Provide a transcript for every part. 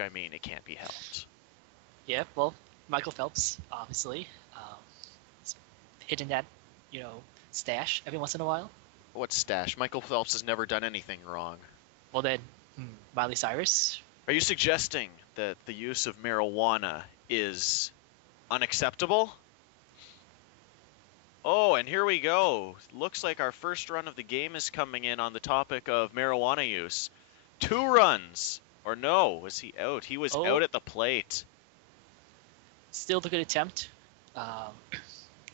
I mean, it can't be helped. Yeah, well, Michael Phelps, obviously, hitting that, stash every once in a while. What stash? Michael Phelps has never done anything wrong. Well, then, Miley Cyrus. Are you suggesting that the use of marijuana is unacceptable? Oh, and here we go. Looks like our first run of the game is coming in on the topic of marijuana use. 2 runs. Or no, was he out? He was Oh, out at the plate. still a good attempt. Um,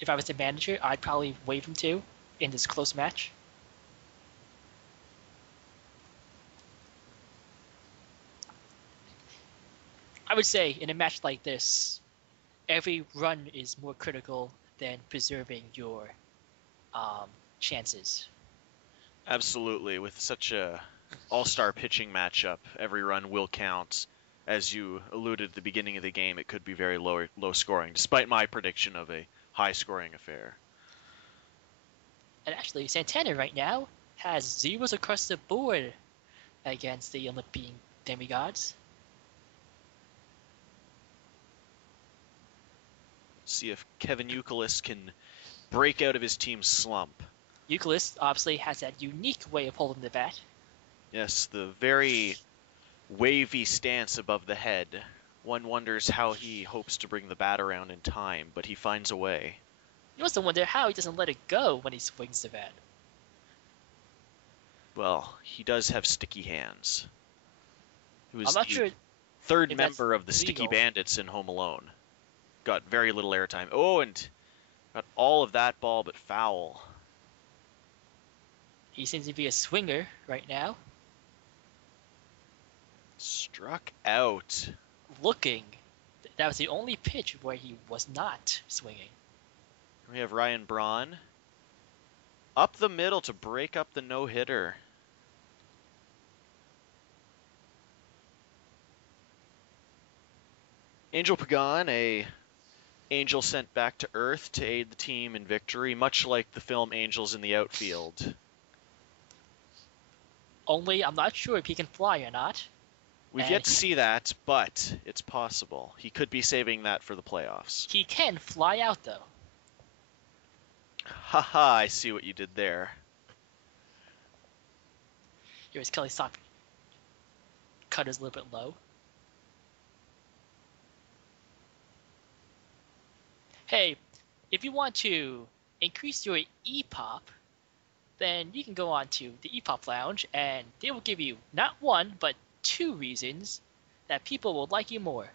if I was the manager, I'd probably waive him too in this close match. I would say in a match like this, every run is more critical than preserving your um, chances. Absolutely. With such a all-star pitching matchup, every run will count. As you alluded at the beginning of the game, it could be very low scoring, despite my prediction of a high-scoring affair. And actually, Santana right now has zeros across the board against the Olympian demigods. See if Kevin Youkilis can break out of his team's slump. Euclid obviously has that unique way of holding the bat. Yes, the very wavy stance above the head. One wonders how he hopes to bring the bat around in time, but he finds a way. You also wonder how he doesn't let it go when he swings the bat. Well, he does have sticky hands. He was I'm not the sure third if that's member of the Sticky legal. Bandits in Home Alone. Got very little airtime. Oh, and got all of that ball but foul. He seems to be a swinger right now. Struck out. Looking. That was the only pitch where he was not swinging. We have Ryan Braun up the middle to break up the no-hitter. Angel Pagan, a angel sent back to Earth to aid the team in victory, much like the film Angels in the Outfield. Only I'm not sure if he can fly or not. We've yet to see that, but it's possible. He could be saving that for the playoffs. He can fly out, though. Haha, I see what you did there. Here's Kelly Stock. Cut is a little bit low. Hey, if you want to increase your E-pop, then you can go on to the E-pop Lounge, and they will give you not one, but 2 reasons that people will like you more.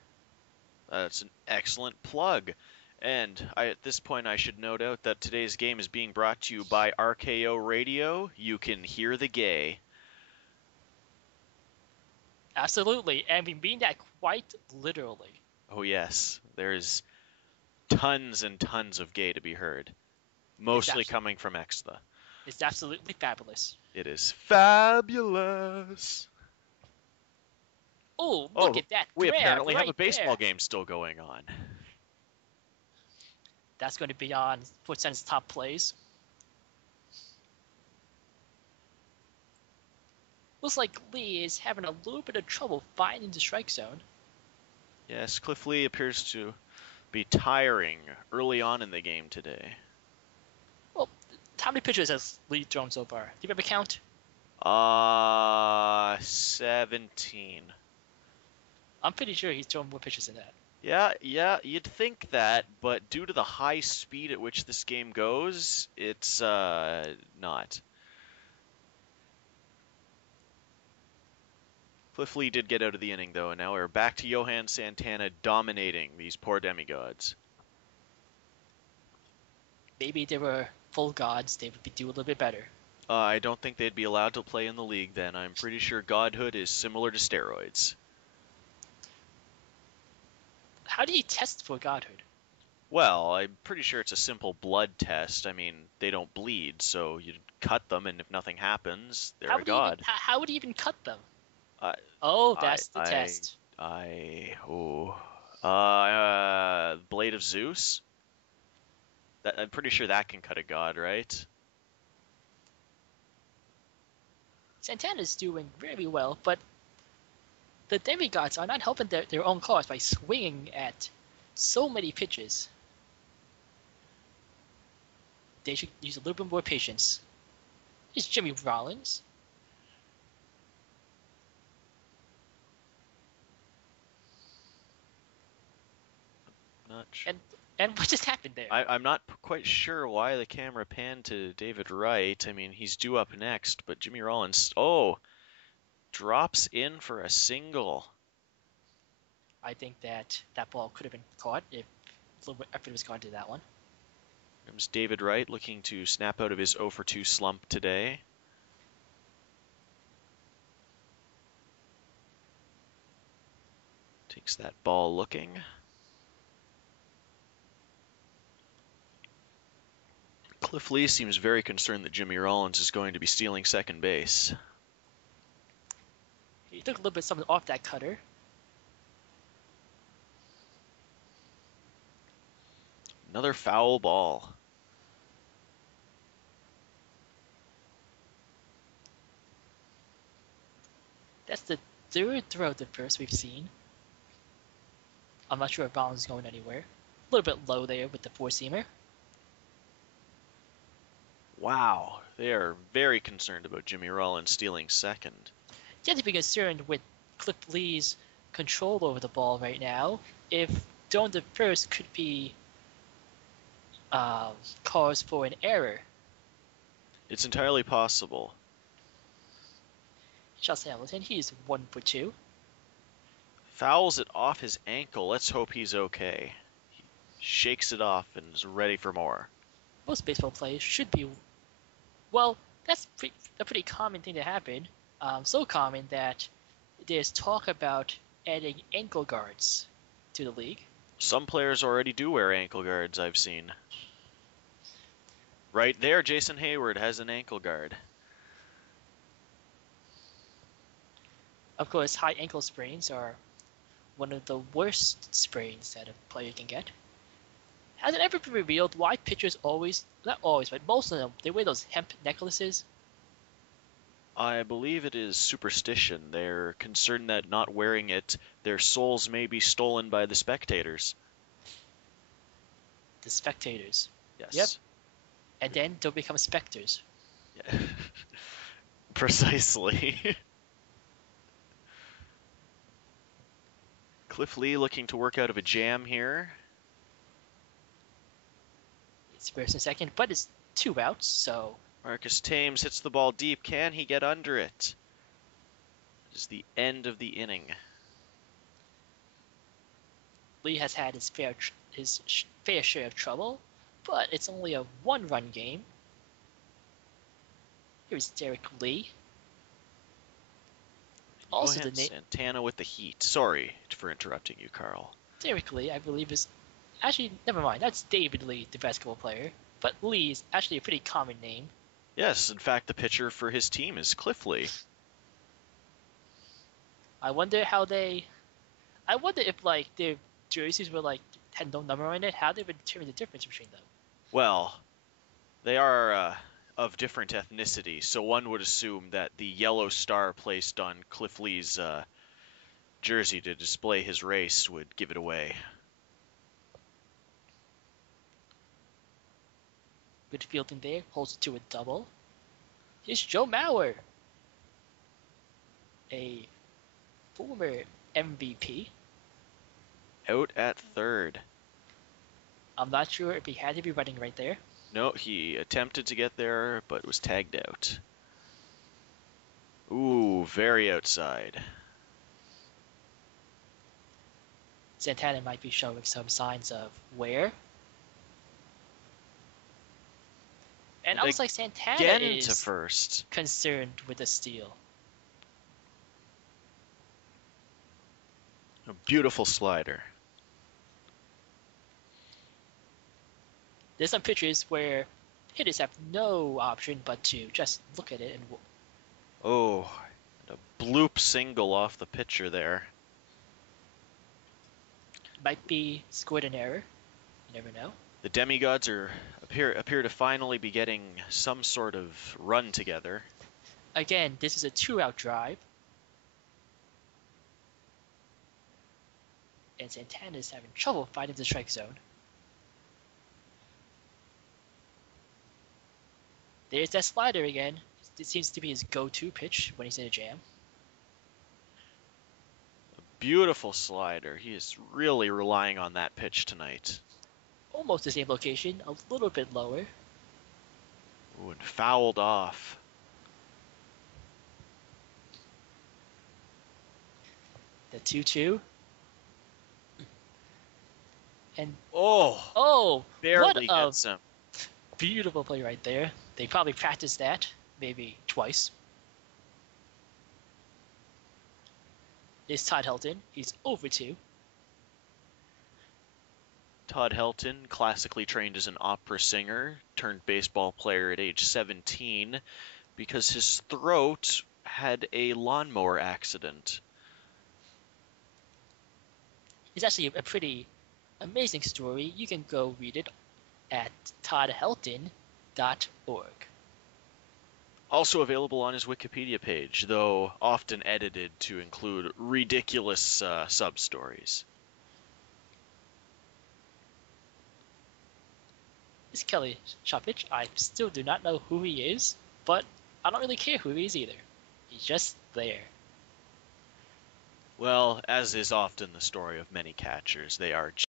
That's an excellent plug. And at this point, I should note out that today's game is being brought to you by RKO Radio. You can hear the gay. Absolutely, and we mean that quite literally. Oh yes, there's tons and tons of gay to be heard. Mostly coming from Extha. It's absolutely fabulous. It is fabulous. Oh, look at that. We apparently right have a baseball there. game still going on. That's going to be on SportsCenter's top plays. Looks like Lee is having a little bit of trouble finding the strike zone. Yes, Cliff Lee appears to be tiring early on in the game today. Well, how many pitches has Lee thrown so far? Do you have a count? 17. I'm pretty sure he's thrown more pitches than that. Yeah, you'd think that, but due to the high speed at which this game goes, it's not. Cliff Lee did get out of the inning, though, and now we're back to Johan Santana dominating these poor demigods. Maybe if they were full gods, they would do a little bit better. I don't think they'd be allowed to play in the league then. I'm pretty sure godhood is similar to steroids. How do you test for godhood? Well, I'm pretty sure it's a simple blood test. I mean, they don't bleed, so you cut them, and if nothing happens, they're a god. How would you even cut them? That's the test. Blade of Zeus? I'm pretty sure that can cut a god, right? Santana's doing very well, but the demigods are not helping their own cause by swinging at so many pitches. They should use a little bit more patience. Here's Jimmy Rollins. Not sure. And what just happened there? I'm not quite sure why the camera panned to David Wright. I mean, he's due up next, but Jimmy Rollins, drops in for a single. I think that ball could have been caught if a little bit effort was gone to that one. Comes David Wright looking to snap out of his 0 for 2 slump today. Takes that ball looking. Cliff Lee seems very concerned that Jimmy Rollins is going to be stealing second base. He took a little bit of something off that cutter. Another foul ball. That's the third throw at the first we've seen. I'm not sure if Rollins is going anywhere. A little bit low there with the four-seamer. Wow, they are very concerned about Jimmy Rollins stealing second. You have to be concerned with Cliff Lee's control over the ball right now. If throwing the first could be cause for an error. It's entirely possible. Josh Hamilton, he's 1 for 2. Fouls it off his ankle. Let's hope he's okay. He shakes it off and is ready for more. Most baseball players should be. Well, that's a pretty common thing to happen. So common that there's talk about adding ankle guards to the league. Some players already do wear ankle guards, I've seen. Right there, Jason Hayward has an ankle guard. Of course, high ankle sprains are one of the worst sprains that a player can get. Has it ever been revealed why pitchers always, not always, but most of them, they wear those hemp necklaces? I believe it is superstition. They're concerned that not wearing it, their souls may be stolen by the spectators. The spectators. Yes. Yep. And then they'll become specters. Yeah. Precisely. Cliff Lee looking to work out of a jam here. It's first and second, but it's 2 outs, so. Marcus Thames hits the ball deep. Can he get under it? It is the end of the inning. Lee has had his fair share of trouble, but it's only a 1-run game. Here's Derek Lee. Also, the name Santana with the heat. Sorry for interrupting you, Carl. Derek Lee, I believe, is actually never mind. That's David Lee, the basketball player. But Lee is actually a pretty common name. Yes, in fact, the pitcher for his team is Cliff Lee. I wonder if like their jerseys were like had no number on it. How they would determine the difference between them. Well, they are of different ethnicity, so one would assume that the yellow star placed on Cliff Lee's jersey to display his race would give it away. Good fielding there, holds it to a double. Here's Joe Mauer, a former MVP. Out at third. I'm not sure if he had to be running right there. No, he attempted to get there, but was tagged out. Ooh, very outside. Santana might be showing some signs of wear. And it looks like Santana is to first. Concerned with the steal. A beautiful slider. There's some pitches where hitters have no option but to just look at it and. Oh, a bloop single off the pitcher there. Might be scored an error. You never know. The demigods appear to finally be getting some sort of run together. Again, this is a 2-out drive. and Santana's having trouble finding the strike zone. There's that slider again. It seems to be his go-to pitch when he's in a jam. Beautiful slider. He is really relying on that pitch tonight. Almost the same location, a little bit lower. Ooh, and fouled off. The 2-2. And oh, barely what gets him. Beautiful play right there. They probably practiced that maybe twice. It's Todd Helton. He's over 2. Todd Helton, classically trained as an opera singer, turned baseball player at age 17 because his throat had a lawnmower accident. It's actually a pretty amazing story. You can go read it at toddhelton.org. Also available on his Wikipedia page, though often edited to include ridiculous sub-stories. This Kelly Shopich, I still do not know who he is, but I don't really care who he is either. He's just there. Well, as is often the story of many catchers, they are